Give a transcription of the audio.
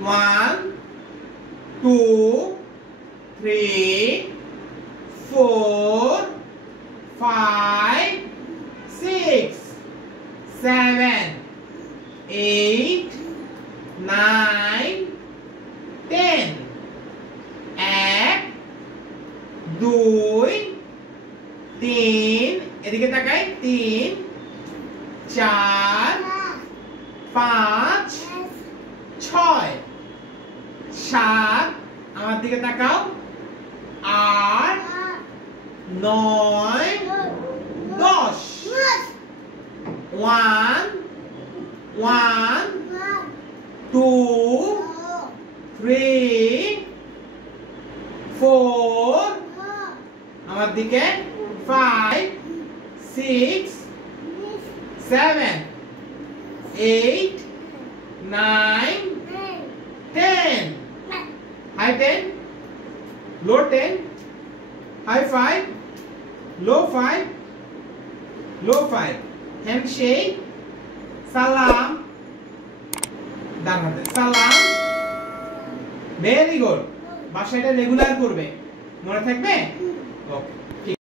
1 2 3 4 5 6 7 8 9 10 এক দুই তিন এদিকে তাকাই 3 4 5 6 7 আমার দিকে তাকাও 8 9 10 1 1 2 3 4 আমার দিকে 5 6 7 8 9 10 high 10 low 10 high 5 low 5 low 5 handshake salam ডান হাতে সালাম ভেরি গুড বাসায় এটা রেগুলার করবে মনে থাকবে ওকে